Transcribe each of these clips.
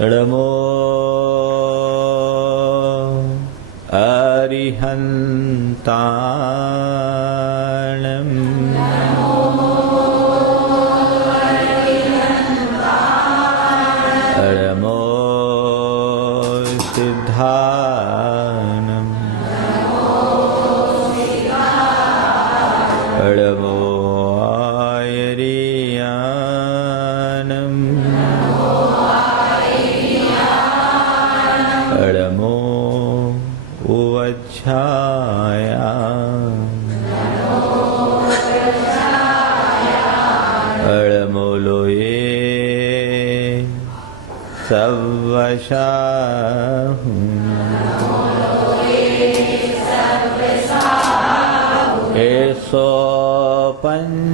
नमो अरिहन्ताणं नमो सिद्धानं नमो आयर्यानं नमो उवच्छाया नमो लोये सवशाहु एसो पंचिणमुयारो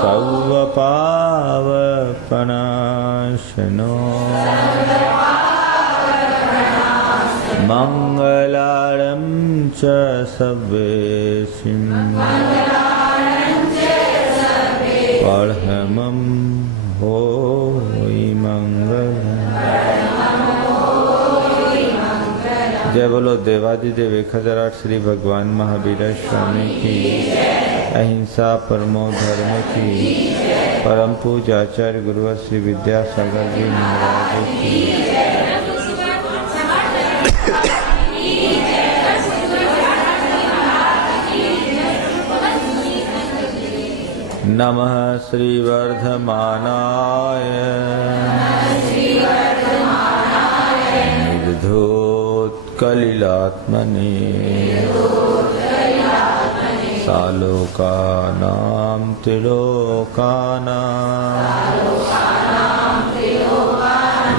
सर्वपावपनाशनो मंगलारं च सर्वेषिं परमं होई मंगलम्। जय बोलो देवादिदेव 1008 श्री भगवान महावीर स्वामी की, अहिंसा परमो धर्म की, परम पूज्य आचार्य गुरुवर श्री विद्यासागर जी महाराज की। नमः श्री वर्धमानाय निर्धोत्कलिलात्मने सालोकानां त्रिलोकानां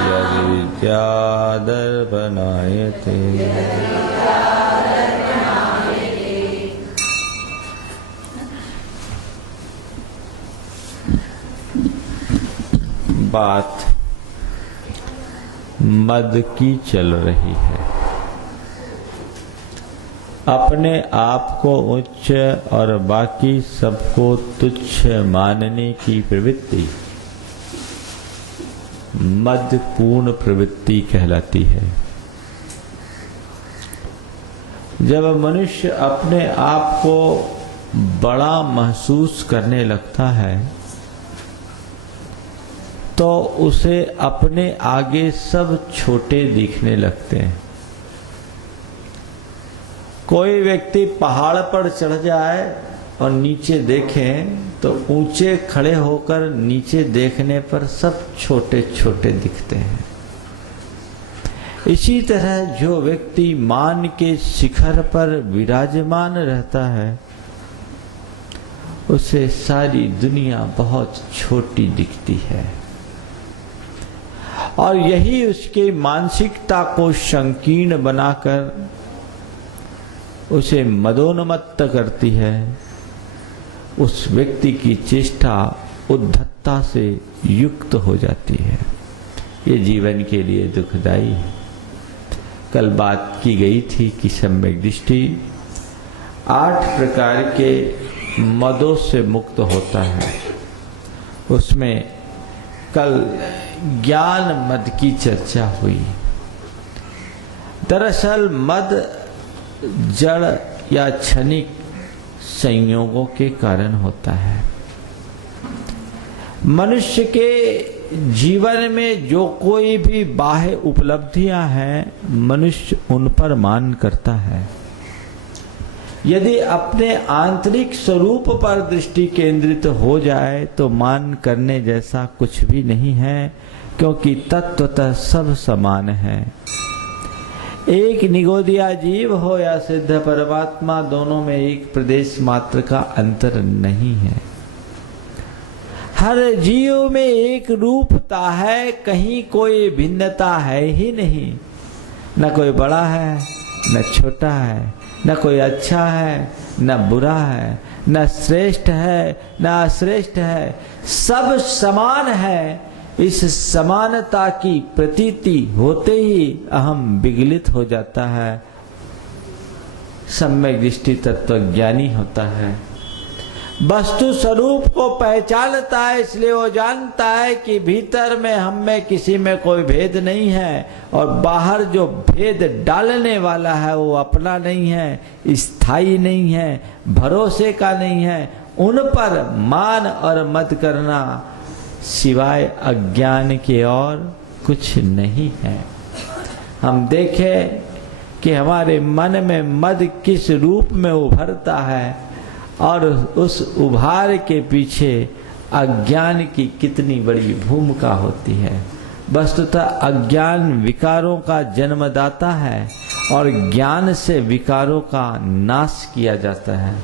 यद्विद्यादर्पणायते। बात मद की चल रही है। अपने आप को उच्च और बाकी सबको तुच्छ मानने की प्रवृत्ति मदपूर्ण प्रवृत्ति कहलाती है। जब मनुष्य अपने आप को बड़ा महसूस करने लगता है तो उसे अपने आगे सब छोटे दिखने लगते हैं। कोई व्यक्ति पहाड़ पर चढ़ जाए और नीचे देखें तो ऊंचे खड़े होकर नीचे देखने पर सब छोटे छोटे दिखते हैं। इसी तरह जो व्यक्ति मान के शिखर पर विराजमान रहता है उसे सारी दुनिया बहुत छोटी दिखती है और यही उसके मानसिकता को संकीर्ण बनाकर उसे मदोन्मत्त करती है। उस व्यक्ति की चेष्टा उद्धतता से युक्त हो जाती है। ये जीवन के लिए दुखदाई है। कल बात की गई थी कि सम्यक दृष्टि 8 प्रकार के मदों से मुक्त होता है। उसमें कल ज्ञान मद की चर्चा हुई। दरअसल मद जड़ या क्षणिक संयोगों के कारण होता है। मनुष्य के जीवन में जो कोई भी बाह्य उपलब्धियां हैं मनुष्य उन पर मान करता है। यदि अपने आंतरिक स्वरूप पर दृष्टि केंद्रित हो जाए तो मान करने जैसा कुछ भी नहीं है, क्योंकि तत्वतः सब समान है। एक निगोदिया जीव हो या सिद्ध परमात्मा, दोनों में एक प्रदेश मात्र का अंतर नहीं है। हर जीव में एक रूपता है, कहीं कोई भिन्नता है ही नहीं। न कोई बड़ा है न छोटा है, न कोई अच्छा है न बुरा है, न श्रेष्ठ है न अश्रेष्ठ है, सब समान है। इस समानता की प्रतीति होते ही अहम विगलित हो जाता है, सम्यक दृष्टि तत्वज्ञानी होता है। वस्तु स्वरूप को पहचानता है, इसलिए वो जानता है कि भीतर में हम में किसी में कोई भेद नहीं है, और बाहर जो भेद डालने वाला है वो अपना नहीं है, स्थायी नहीं है, भरोसे का नहीं है। उन पर मान और मद करना सिवाय अज्ञान के और कुछ नहीं है। हम देखें कि हमारे मन में मद किस रूप में उभरता है, और उस उभार के पीछे अज्ञान की कितनी बड़ी भूमिका होती है। वस्तुतः अज्ञान विकारों का जन्मदाता है, और ज्ञान से विकारों का नाश किया जाता है।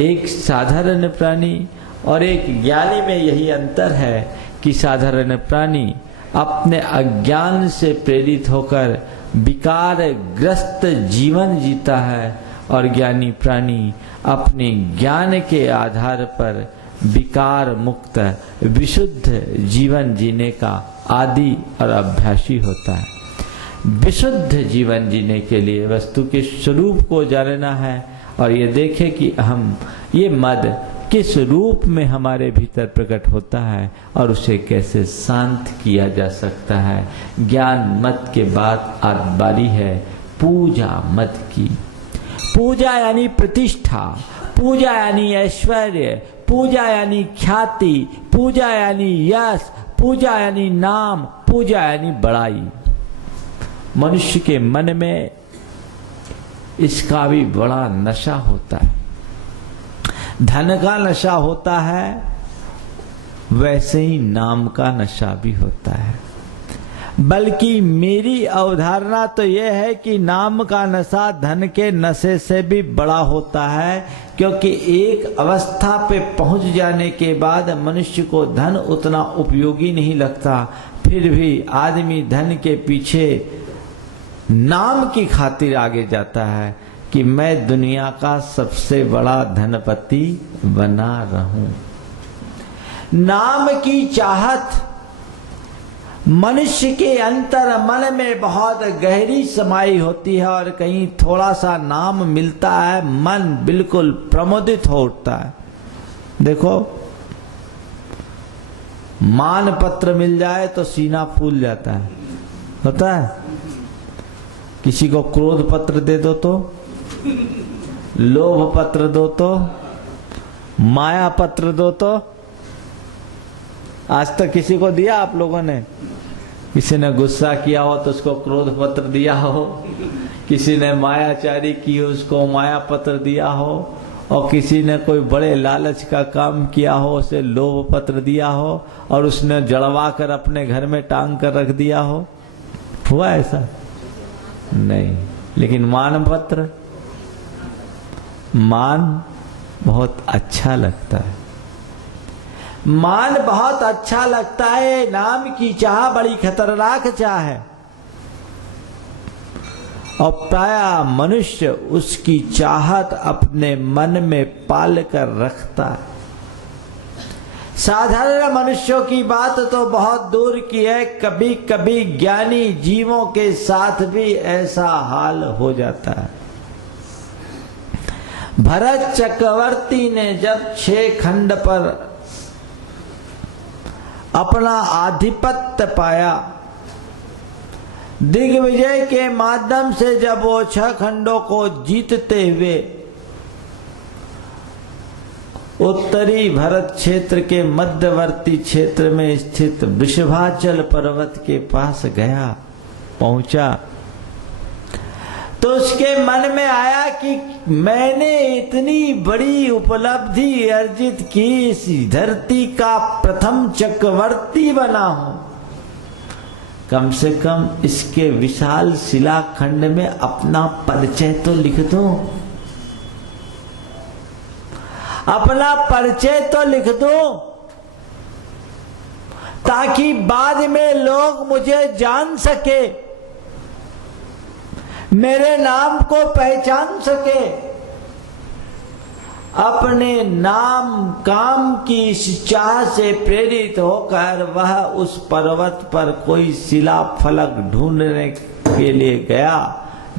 एक साधारण प्राणी और एक ज्ञानी में यही अंतर है कि साधारण प्राणी अपने अज्ञान से प्रेरित होकर विकार ग्रस्त जीवन जीता है, और ज्ञानी प्राणी अपने ज्ञान के आधार पर विकार मुक्त विशुद्ध जीवन जीने का आदि और अभ्यासी होता है। विशुद्ध जीवन जीने के लिए वस्तु के स्वरूप को जानना है, और ये देखें कि हम ये मद किस रूप में हमारे भीतर प्रकट होता है और उसे कैसे शांत किया जा सकता है। ज्ञान मत के बाद बारी है पूजा मत की। पूजा यानी प्रतिष्ठा, पूजा यानी ऐश्वर्य, पूजा यानी ख्याति, पूजा यानी यश, पूजा यानी नाम, पूजा यानी बड़ाई। मनुष्य के मन में इसका भी बड़ा नशा होता है। धन का नशा होता है, वैसे ही नाम का नशा भी होता है। बल्कि मेरी अवधारणा तो यह है कि नाम का नशा धन के नशे से भी बड़ा होता है, क्योंकि एक अवस्था पे पहुंच जाने के बाद मनुष्य को धन उतना उपयोगी नहीं लगता, फिर भी आदमी धन के पीछे नाम की खातिर आगे जाता है कि मैं दुनिया का सबसे बड़ा धनपति बना रहूं। नाम की चाहत मनुष्य के अंतर मन में बहुत गहरी समाई होती है, और कहीं थोड़ा सा नाम मिलता है मन बिल्कुल प्रमोदित हो उठता है। देखो, मान पत्र मिल जाए तो सीना फूल जाता है, होता है। किसी को क्रोध पत्र दे दो तो, लोभ पत्र दो तो, माया पत्र दो तो। आज तक किसी को दिया आप लोगों ने? किसी ने गुस्सा किया हो तो उसको क्रोध पत्र दिया हो, किसी ने मायाचारी की हो उसको माया पत्र दिया हो, और किसी ने कोई बड़े लालच का काम किया हो उसे लोभ पत्र दिया हो, और उसने जड़वा कर अपने घर में टांग कर रख दिया हो। हुआ ऐसा? नहीं। लेकिन मान पत्र, मान बहुत अच्छा लगता है। मान बहुत अच्छा लगता है। नाम की चाह बड़ी खतरनाक चाह है, और प्राय मनुष्य उसकी चाहत अपने मन में पाल कर रखता है। साधारण मनुष्यों की बात तो बहुत दूर की है, कभी कभी ज्ञानी जीवों के साथ भी ऐसा हाल हो जाता है। भरत चक्रवर्ती ने जब 6 खंड पर अपना आधिपत्य पाया, दिग्विजय के माध्यम से जब वो 6 खंडों को जीतते हुए उत्तरी भरत क्षेत्र के मध्यवर्ती क्षेत्र में स्थित वृषभाचल पर्वत के पास गया, पहुंचा, तो उसके मन में आया कि मैंने इतनी बड़ी उपलब्धि अर्जित की, इस धरती का प्रथम चक्रवर्ती बना हूं, कम से कम इसके विशाल शिलाखंड में अपना परिचय तो लिख दूं, अपना परिचय तो लिख दूं, ताकि बाद में लोग मुझे जान सके, मेरे नाम को पहचान सके। अपने नाम काम की इस चाह से प्रेरित होकर वह उस पर्वत पर कोई शिला फलक ढूंढने के लिए गया,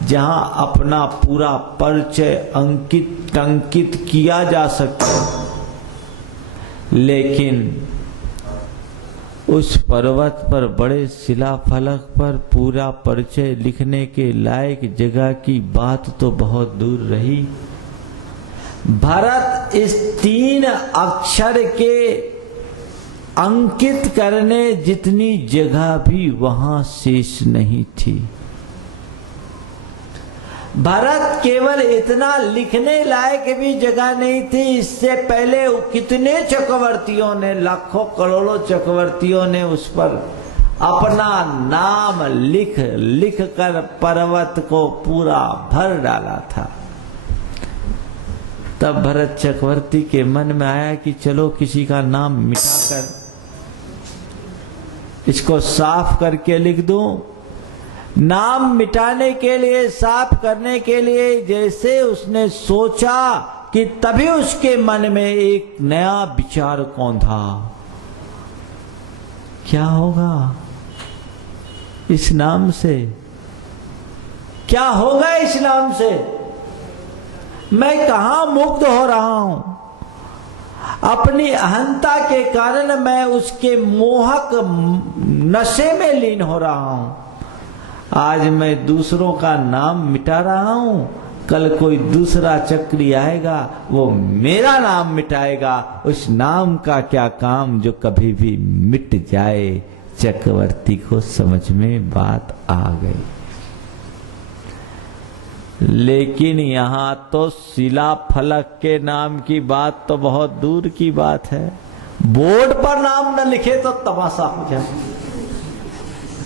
जहां अपना पूरा परिचय अंकित किया जा सके। लेकिन उस पर्वत पर बड़े शिलाफलक पर पूरा परिचय लिखने के लायक जगह की बात तो बहुत दूर रही। भरत इस 3 अक्षर के अंकित करने जितनी जगह भी वहां शेष नहीं थी। भरत केवल इतना लिखने लायक भी जगह नहीं थी, इससे पहले कितने चक्रवर्तियों ने, लाखों करोड़ों चक्रवर्तियों ने उस पर अपना नाम लिख लिख कर पर्वत को पूरा भर डाला था। तब भरत चक्रवर्ती के मन में आया कि चलो किसी का नाम मिटाकर इसको साफ करके लिख दूं। नाम मिटाने के लिए, साफ करने के लिए जैसे उसने सोचा कि तभी उसके मन में एक नया विचार कौंधा, क्या होगा इस नाम से, क्या होगा इस नाम से, मैं कहां मुग्ध हो रहा हूं। अपनी अहंता के कारण मैं उसके मोहक नशे में लीन हो रहा हूं। आज मैं दूसरों का नाम मिटा रहा हूं, कल कोई दूसरा चक्री आएगा, वो मेरा नाम मिटाएगा। उस नाम का क्या काम जो कभी भी मिट जाए। चक्रवर्ती को समझ में बात आ गई। लेकिन यहां तो शिला फलक के नाम की बात तो बहुत दूर की बात है। बोर्ड पर नाम न लिखे तो तमाशा हो जाए।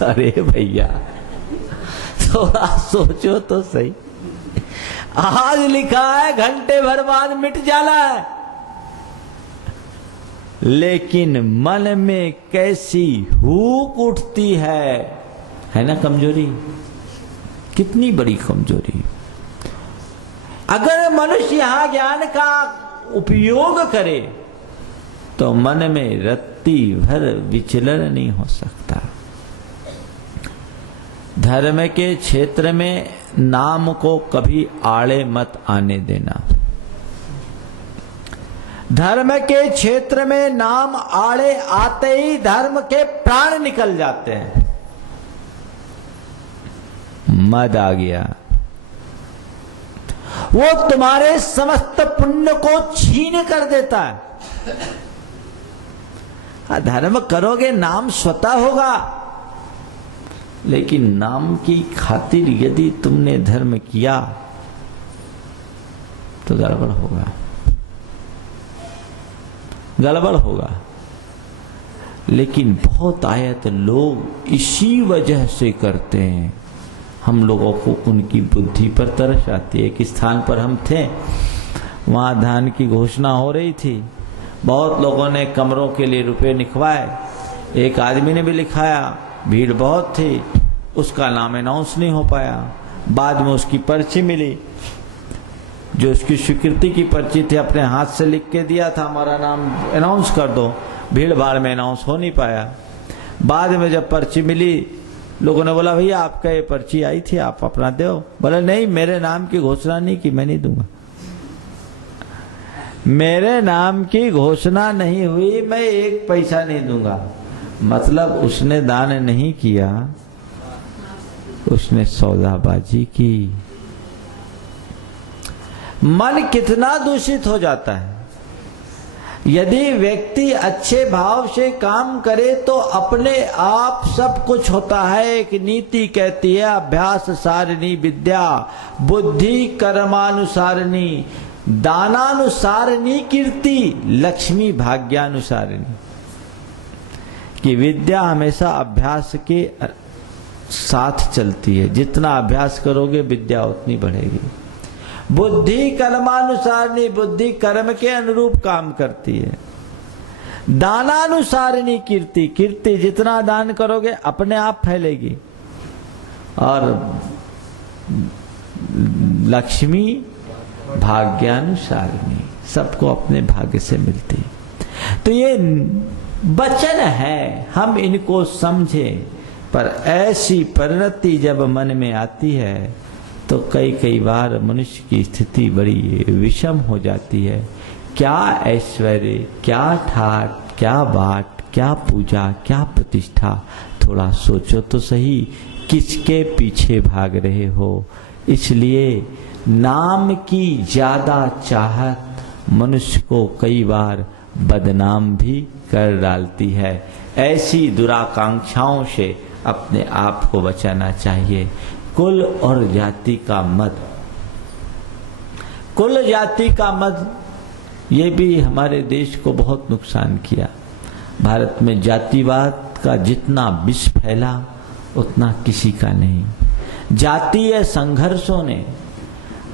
अरे भैया थोड़ा सोचो तो सही। आज लिखा है, घंटे भर बाद मिट जाना है, लेकिन मन में कैसी हुक उठती है ना कमजोरी, कितनी बड़ी कमजोरी। अगर मनुष्य यहां ज्ञान का उपयोग करे तो मन में रत्ती भर विचलन नहीं हो सकता। धर्म के क्षेत्र में नाम को कभी आड़े मत आने देना। धर्म के क्षेत्र में नाम आड़े आते ही धर्म के प्राण निकल जाते हैं। मद आ गया, वो तुम्हारे समस्त पुण्य को छीन कर देता है। धर्म करोगे नाम स्वतः होगा, लेकिन नाम की खातिर यदि तुमने धर्म किया तो गड़बड़ होगा, गड़बड़ होगा। लेकिन बहुत आयत लोग इसी वजह से करते हैं। हम लोगों को उनकी बुद्धि पर तरस आती है। एक स्थान पर हम थे, वहां धान की घोषणा हो रही थी। बहुत लोगों ने कमरों के लिए रुपए लिखवाए, एक आदमी ने भी लिखाया, भीड़ बहुत थी, उसका नाम अनाउंस नहीं हो पाया। बाद में उसकी पर्ची मिली, जो उसकी स्वीकृति की पर्ची थी, अपने हाथ से लिख के दिया था, हमारा नाम अनाउंस कर दो। भीड़ भाड़ में अनाउंस हो नहीं पाया। बाद में जब पर्ची मिली, लोगों ने बोला भैया आपका ये पर्ची आई थी, आप अपना दो। बोला नहीं, मेरे नाम की घोषणा नहीं की, मैं नहीं दूंगा। मेरे नाम की घोषणा नहीं हुई, मैं 1 पैसा नहीं दूंगा। मतलब उसने दान नहीं किया, उसने सौदाबाजी की। मन कितना दूषित हो जाता है। यदि व्यक्ति अच्छे भाव से काम करे तो अपने आप सब कुछ होता है। एक नीति कहती है, अभ्यास सारिणी विद्या बुद्धि कर्मानुसारिणी दानानुसारिणी कीर्ति लक्ष्मी भाग्यानुसारिणी। कि विद्या हमेशा अभ्यास के साथ चलती है। जितना अभ्यास करोगे विद्या उतनी बढ़ेगी। बुद्धि कर्मानुसारिणी, बुद्धि कर्म के अनुरूप काम करती है। दानानुसारिणी कीर्ति, कीर्ति जितना दान करोगे अपने आप फैलेगी। और लक्ष्मी भाग्यानुसारिणी, सबको अपने भाग्य से मिलती। तो ये वचन है, हम इनको समझें। पर ऐसी परिणति जब मन में आती है तो कई बार मनुष्य की स्थिति बड़ी विषम हो जाती है। क्या ऐश्वर्य, क्या ठाट, क्या बाट, क्या पूजा, क्या प्रतिष्ठा, थोड़ा सोचो तो सही, किसके पीछे भाग रहे हो। इसलिए नाम की ज्यादा चाहत मनुष्य को कई बार बदनाम भी कर डालती है। ऐसी दुराकांक्षाओं से अपने आप को बचाना चाहिए। कुल और जाति का मत, कुल जाति का मत ये भी हमारे देश को बहुत नुकसान किया। भारत में जातिवाद का जितना विष फैला उतना किसी का नहीं। जातीय संघर्षों ने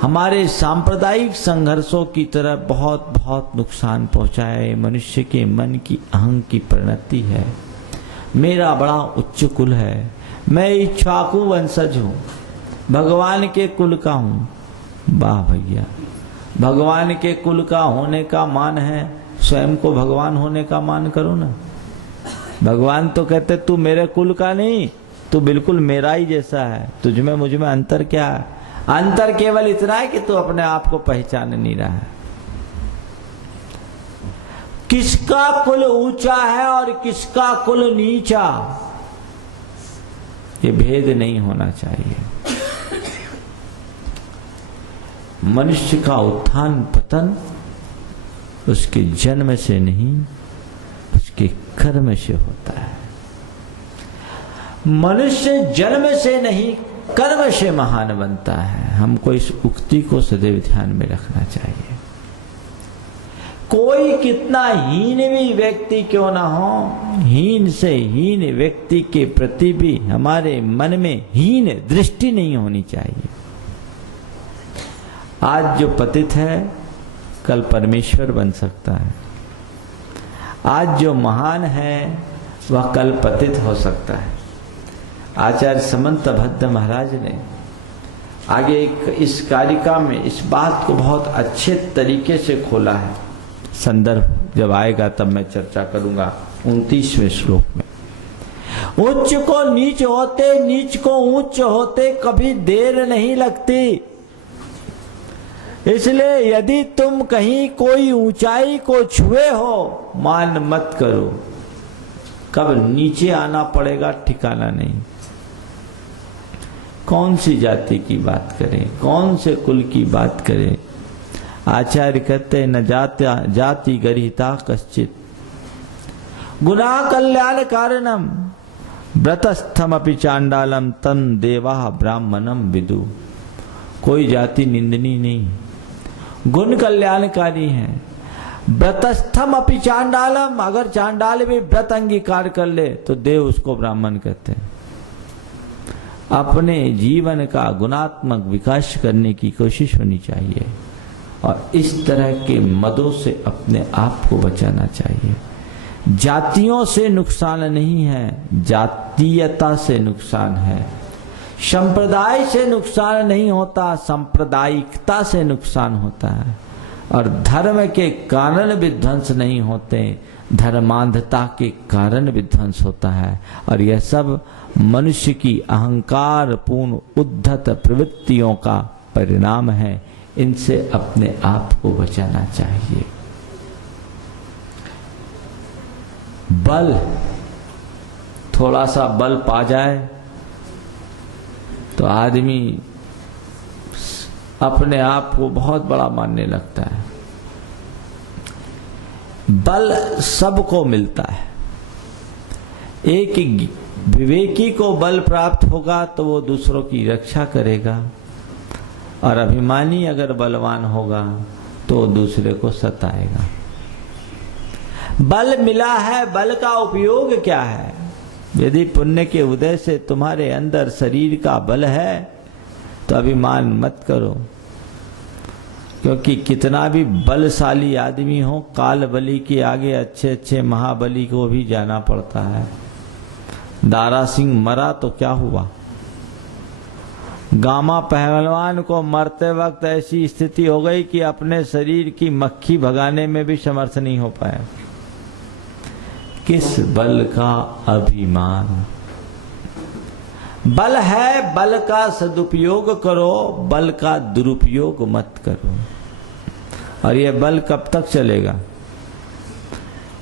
हमारे सांप्रदायिक संघर्षों की तरह बहुत बहुत नुकसान पहुंचाया है। मनुष्य के मन की अहं की परिणति है। मेरा बड़ा उच्च कुल है, मैं इक्ष्वाकु वंशज हूं, भगवान के कुल का हूं। वाह भैया, भगवान के कुल का होने का मान है, स्वयं को भगवान होने का मान करो ना। भगवान तो कहते तू मेरे कुल का नहीं, तू बिल्कुल मेरा ही जैसा है, तुझ में मुझ में अंतर क्या है? अंतर केवल इतना है कि तू अपने आप को पहचान नहीं रहा है। किसका कुल ऊंचा है और किसका कुल नीचा, ये भेद नहीं होना चाहिए। मनुष्य का उत्थान पतन उसके जन्म से नहीं, उसके कर्म से होता है। मनुष्य जन्म से नहीं कर्म से महान बनता है। हमको इस उक्ति को सदैव ध्यान में रखना चाहिए। कोई कितना हीन भी व्यक्ति क्यों ना हो, हीन से हीन व्यक्ति के प्रति भी हमारे मन में हीन दृष्टि नहीं होनी चाहिए। आज जो पतित है कल परमेश्वर बन सकता है। आज जो महान है वह कल पतित हो सकता है। आचार्य समंत भद्र महाराज ने आगे इस कारिका में इस बात को बहुत अच्छे तरीके से खोला है। संदर्भ जब आएगा तब मैं चर्चा करूंगा। 29वें श्लोक में, उच्च को नीच होते, नीच को ऊंच होते कभी देर नहीं लगती। इसलिए यदि तुम कहीं कोई ऊंचाई को छुए हो, मान मत करो, कब नीचे आना पड़ेगा ठिकाना नहीं। कौन सी जाति की बात करें, कौन से कुल की बात करें। आचार्य कहते न जाति गरिता कश्चित गुना कल्याण कारणम व्रतस्थम अपि चांडालम तन देवा ब्राह्मणम विदु। कोई जाति निंदनीय नहीं, गुण कल्याणकारी है। व्रतस्थम अपि चांडालम, अगर चांडाल भी व्रत अंगीकार कर ले तो देव उसको ब्राह्मण कहते हैं। अपने जीवन का गुणात्मक विकास करने की कोशिश होनी चाहिए और इस तरह के मदों से अपने आप को बचाना चाहिए। जातियों से नुकसान नहीं है, जातीयता से नुकसान है। संप्रदाय से नुकसान नहीं होता, सांप्रदायिकता से नुकसान होता है। और धर्म के कारण विध्वंस नहीं होते, धर्मांधता के कारण विध्वंस होता है। और यह सब मनुष्य की अहंकार पूर्ण उद्धत प्रवृत्तियों का परिणाम है। इनसे अपने आप को बचाना चाहिए। बल, थोड़ा सा बल पा जाए तो आदमी अपने आप को बहुत बड़ा मानने लगता है। बल सबको मिलता है। एक विवेकी को बल प्राप्त होगा तो वो दूसरों की रक्षा करेगा, और अभिमानी अगर बलवान होगा तो दूसरे को सताएगा। बल मिला है, बल का उपयोग क्या है? यदि पुण्य के उदय से तुम्हारे अंदर शरीर का बल है तो अभिमान मत करो, क्योंकि कितना भी बलशाली आदमी हो, काल बली के आगे अच्छे अच्छे महाबली को भी जाना पड़ता है। दारा सिंह मरा तो क्या हुआ? गामा पहलवान को मरते वक्त ऐसी स्थिति हो गई कि अपने शरीर की मक्खी भगाने में भी समर्थ नहीं हो पाया। किस बल का अभिमान? बल है, बल का सदुपयोग करो, बल का दुरुपयोग मत करो। और ये बल कब तक चलेगा?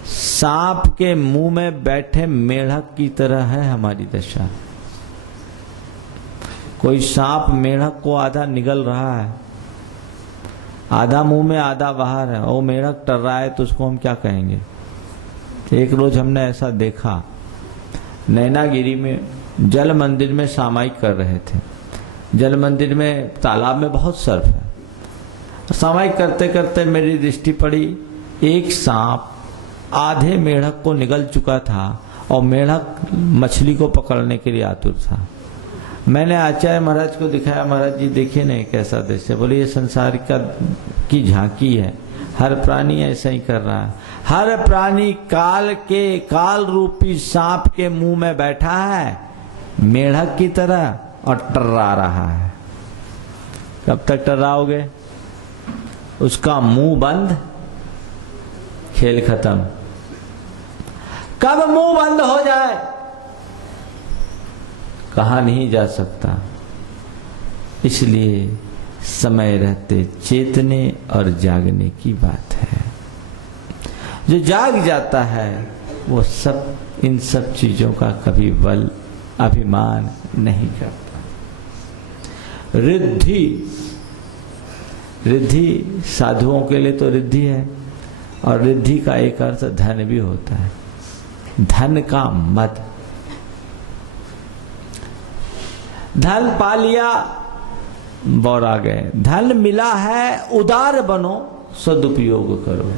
सांप के मुंह में बैठे मेढक की तरह है हमारी दशा। कोई सांप मेढक को आधा निगल रहा है, आधा मुंह में आधा बाहर है, वो मेढक टर रहा है तो उसको हम क्या कहेंगे? एक रोज हमने ऐसा देखा, नैनागिरी में जल मंदिर में सामायिक कर रहे थे। जल मंदिर में तालाब में बहुत सर्फ है। सामायिक करते करते मेरी दृष्टि पड़ी, एक सांप आधे मेढक को निगल चुका था और मेढक मछली को पकड़ने के लिए आतुर था। मैंने आचार्य महाराज को दिखाया, महाराज जी देखिए ना कैसा दृश्य। बोले ये संसार की झांकी है, हर प्राणी ऐसा ही कर रहा है। हर प्राणी काल रूपी सांप के मुंह में बैठा है मेढक की तरह और टर्रा रहा है। कब तक टर्राओगे? उसका मुंह बंद, खेल खत्म। कब मुंह बंद हो जाए कहा नहीं जा सकता। इसलिए समय रहते चेतने और जागने की बात है। जो जाग जाता है वो सब इन सब चीजों का कभी बल अभिमान नहीं करता। रिद्धि साधुओं के लिए तो रिद्धि है, और रिद्धि का एक अर्थ धन भी होता है। धन का मद, धन पा लिया बौरा गए। धन मिला है, उदार बनो, सदुपयोग करो।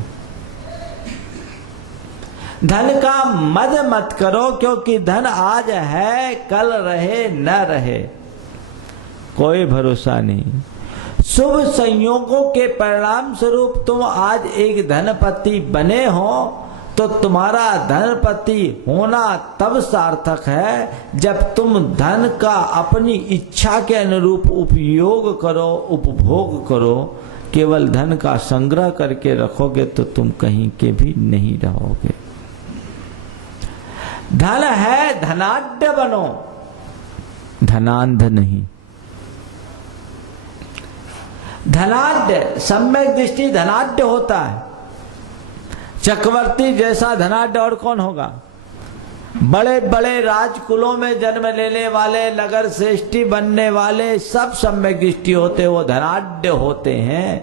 धन का मद मत करो, क्योंकि धन आज है कल रहे न रहे, कोई भरोसा नहीं। शुभ संयोगों के परिणाम स्वरूप तुम आज एक धनपति बने हो तो तुम्हारा धनपति होना तब सार्थक है जब तुम धन का अपनी इच्छा के अनुरूप उपयोग करो, उपभोग करो। केवल धन का संग्रह करके रखोगे तो तुम कहीं के भी नहीं रहोगे। धन है, धनाढ्य बनो, धनांध नहीं। धनाढ्य, सम्यक दृष्टि धनाढ्य होता है। चक्रवर्ती जैसा धनाढ्य और कौन होगा? बड़े बड़े राजकुलों में जन्म लेने वाले, नगर श्रेष्ठी बनने वाले सब सम्यक दृष्टि होते, वो धनाढ्य होते हैं,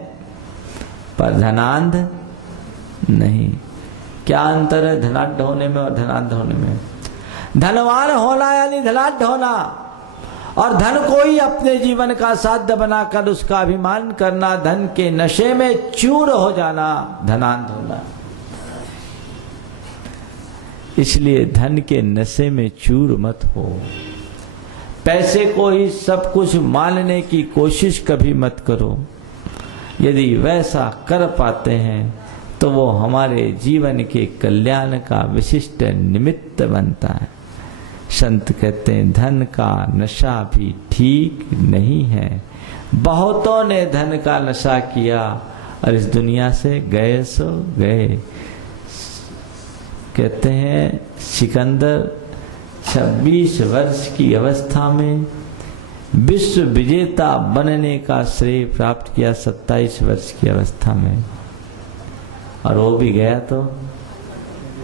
पर धनांध नहीं। क्या अंतर है धनाढ्य होने में और धनांध होने में? धनवान होना यानी धनाढ्य होना, और धन को ही अपने जीवन का साध्य बनाकर उसका अभिमान करना, धन के नशे में चूर हो जाना, धनांध होना। इसलिए धन के नशे में चूर मत हो। पैसे को ही सब कुछ मानने की कोशिश कभी मत करो। यदि वैसा कर पाते हैं तो वो हमारे जीवन के कल्याण का विशिष्ट निमित्त बनता है। संत कहते हैं धन का नशा भी ठीक नहीं है। बहुतों ने धन का नशा किया और इस दुनिया से गए सो गए। कहते हैं सिकंदर 26 वर्ष की अवस्था में विश्व विजेता बनने का श्रेय प्राप्त किया 27 वर्ष की अवस्था में, और वो भी गया तो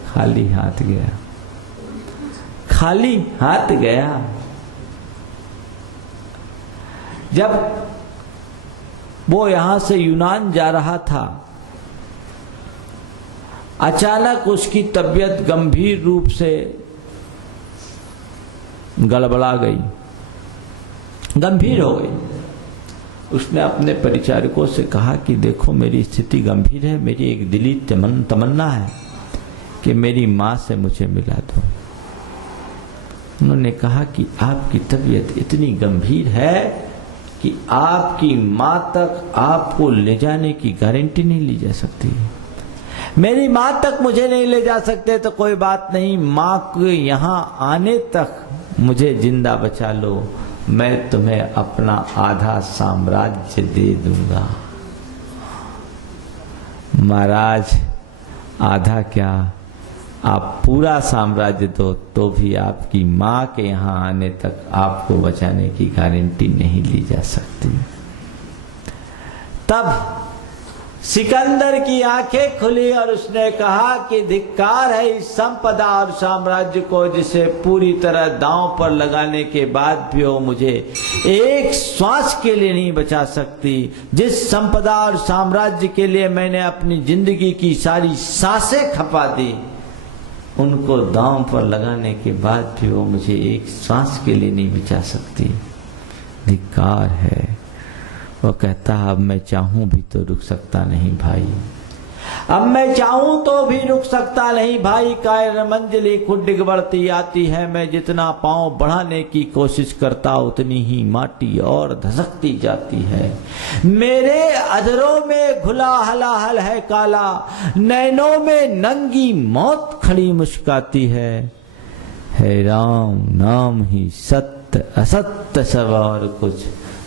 खाली हाथ गया, खाली हाथ गया। जब वो यहां से यूनान जा रहा था, अचानक उसकी तबीयत गंभीर रूप से गड़बड़ा गई, गंभीर हो गई। उसने अपने परिचारकों से कहा कि देखो मेरी स्थिति गंभीर है, मेरी एक दिली तमन्ना है कि मेरी मां से मुझे मिला दो। उन्होंने कहा कि आपकी तबीयत इतनी गंभीर है कि आपकी मां तक आपको ले जाने की गारंटी नहीं ली जा सकती। मेरी मां तक मुझे नहीं ले जा सकते तो कोई बात नहीं, मां के यहां आने तक मुझे जिंदा बचा लो, मैं तुम्हें अपना आधा साम्राज्य दे दूंगा। महाराज आधा क्या, आप पूरा साम्राज्य दो तो भी आपकी मां के यहां आने तक आपको बचाने की गारंटी नहीं ली जा सकती। तब सिकंदर की आंखें खुली और उसने कहा कि धिक्कार है इस संपदा और साम्राज्य को, जिसे पूरी तरह दांव पर लगाने के बाद भी वो मुझे एक श्वास के लिए नहीं बचा सकती। जिस संपदा और साम्राज्य के लिए मैंने अपनी जिंदगी की सारी सांसें खपा दी, उनको दांव पर लगाने के बाद भी वो मुझे एक श्वास के लिए नहीं बचा सकती। धिक्कार है। वो कहता अब मैं चाहूं भी तो रुक सकता नहीं भाई, अब मैं चाहूं तो भी रुक सकता नहीं भाई। कायर मंजिली खुद डिग बढ़ती आती है, मैं जितना पांव बढ़ाने की कोशिश करता उतनी ही माटी और धसकती जाती है। मेरे अधरों में घुला हलाहल है काला, नैनों में नंगी मौत खड़ी मुस्काती है। राम नाम ही सत्य असत्य सब और कुछ,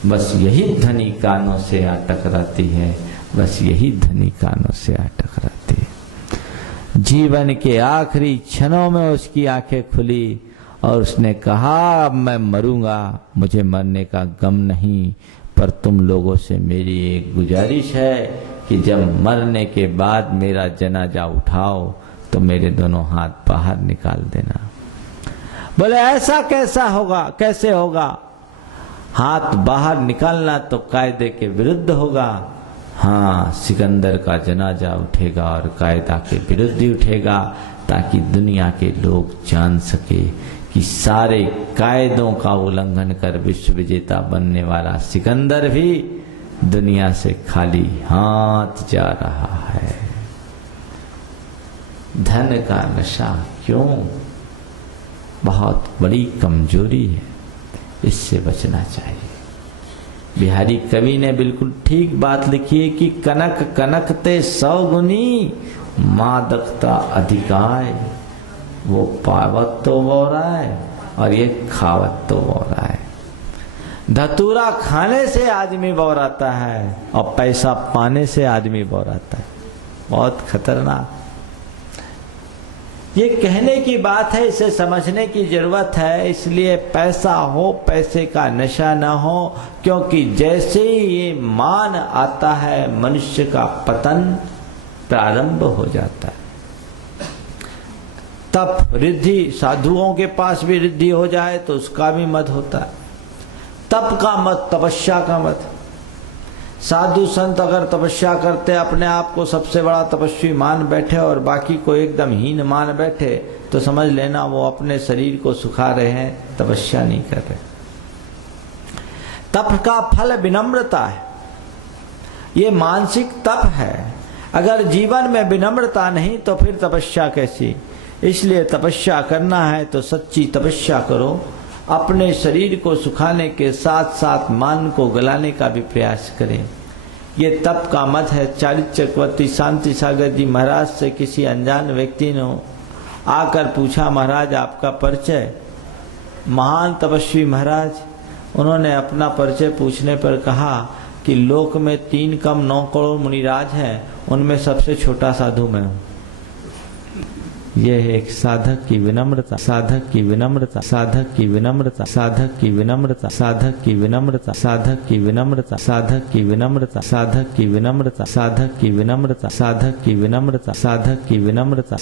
बस यही धनी कानों से आ टकराती है, बस यही धनी कानों से आ टकराती है। जीवन के आखिरी क्षणों में उसकी आंखें खुली और उसने कहा अब मैं मरूंगा, मुझे मरने का गम नहीं, पर तुम लोगों से मेरी एक गुजारिश है कि जब मरने के बाद मेरा जनाजा उठाओ तो मेरे दोनों हाथ बाहर निकाल देना। बोले ऐसा कैसा होगा, कैसे होगा? हाथ बाहर निकालना तो कायदे के विरुद्ध होगा। हाँ, सिकंदर का जनाजा उठेगा और कायदा के विरुद्ध ही उठेगा, ताकि दुनिया के लोग जान सके कि सारे कायदों का उल्लंघन कर विश्व विजेता बनने वाला सिकंदर भी दुनिया से खाली हाथ जा रहा है। धन का नशा क्यों? बहुत बड़ी कमजोरी है, इससे बचना चाहिए। बिहारी कवि ने बिल्कुल ठीक बात लिखी है कि कनक कनकते 100 गुनी, मादकता अधिकाय। वो पावत तो वो रहा है और ये खावत तो वो रहा है। धतूरा खाने से आदमी बौराता है और पैसा पाने से आदमी बौराता है। बहुत खतरनाक। ये कहने की बात है, इसे समझने की जरूरत है। इसलिए पैसा हो, पैसे का नशा न हो, क्योंकि जैसे ही ये मान आता है मनुष्य का पतन प्रारंभ हो जाता है। तप रिद्धि, साधुओं के पास भी रिद्धि हो जाए तो उसका भी मत होता है। तप का मत, तपस्या का मत। साधु संत अगर तपस्या करते, अपने आप को सबसे बड़ा तपस्वी मान बैठे और बाकी को एकदम हीन मान बैठे, तो समझ लेना वो अपने शरीर को सुखा रहे हैं, तपस्या नहीं कर रहे। तप का फल विनम्रता है, ये मानसिक तप है। अगर जीवन में विनम्रता नहीं तो फिर तपस्या कैसी? इसलिए तपस्या करना है तो सच्ची तपस्या करो। अपने शरीर को सुखाने के साथ साथ मान को गलाने का भी प्रयास करें। ये तप का मत है। चारित्र चक्रवर्ती शांति सागर जी महाराज से किसी अनजान व्यक्ति ने आकर पूछा, महाराज आपका परिचय? महान तपस्वी महाराज, उन्होंने अपना परिचय पूछने पर कहा कि लोक में 3 कम 9 करोड़ मुनिराज हैं, उनमें सबसे छोटा साधु मैं हूँ। यह है एक साधक की विनम्रता, साधक की विनम्रता, साधक की विनम्रता, साधक की विनम्रता, साधक की विनम्रता, साधक की विनम्रता, साधक की विनम्रता, साधक की विनम्रता, साधक की विनम्रता, साधक की विनम्रता, साधक की विनम्रता।